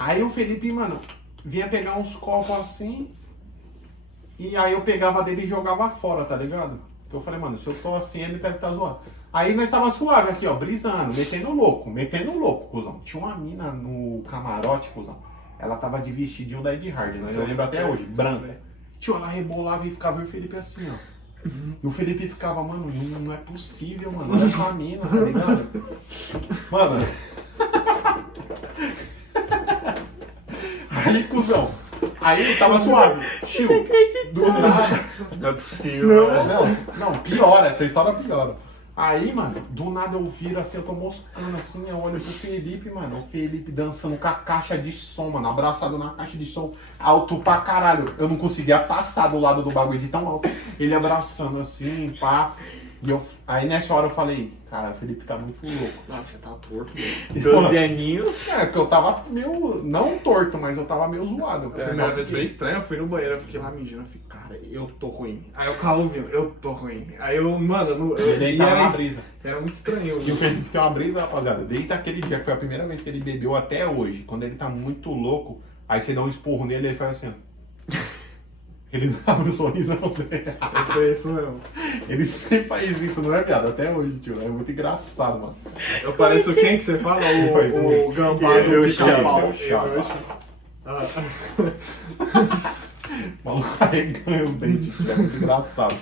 Aí o Felipe, mano, vinha pegar uns copos assim, e aí eu pegava dele e jogava fora, tá ligado? Eu falei, mano, se eu tô assim, ele deve estar zoando. Aí nós tava suave aqui, ó, brisando, metendo louco, cuzão. Tinha uma mina no camarote, cuzão. Ela tava de vestidinho da Ed Hard, né? Eu lembro até hoje, branca. Tio, ela rebolava e ficava e o Felipe assim, ó. E o Felipe ficava, mano, não é possível, mano. Olha só a mina, tá ligado? Mano. Aí, cuzão. Aí tava suave. Tio, do nada. Não é possível. Não, piora, essa história piora. Aí, mano, do nada eu viro assim, eu tô moscando assim, eu olho pro Felipe, mano. O Felipe dançando com a caixa de som, mano, abraçado na caixa de som, alto pra caralho. Eu não conseguia passar do lado do bagulho de tão alto. Ele abraçando assim, pá. E aí nessa hora eu falei, cara, o Felipe tá muito louco. Nossa, você tá torto, velho. 12 aninhos. É, porque eu tava meio, não torto, mas eu tava meio zoado. A primeira vez foi estranho, eu fui no banheiro, eu fiquei lá mijando, eu fiquei, cara, eu tô ruim. Aí eu ficava ouvindo, eu tô ruim. Aí eu, mano, Ele tava na brisa. Era muito estranho. E o Felipe tem uma brisa, rapaziada, desde aquele dia, que foi a primeira vez que ele bebeu até hoje, quando ele tá muito louco, aí você dá um esporro nele e ele faz assim, ó. Ele não abre um sorrisão dele. É isso mesmo. Ele sempre faz isso, não é, viado? Até hoje, tio. É muito engraçado, mano. Eu pareço quem que você fala? Faz O gambá do pica-pau. O maluco arreganha os dentes, tio. É muito engraçado.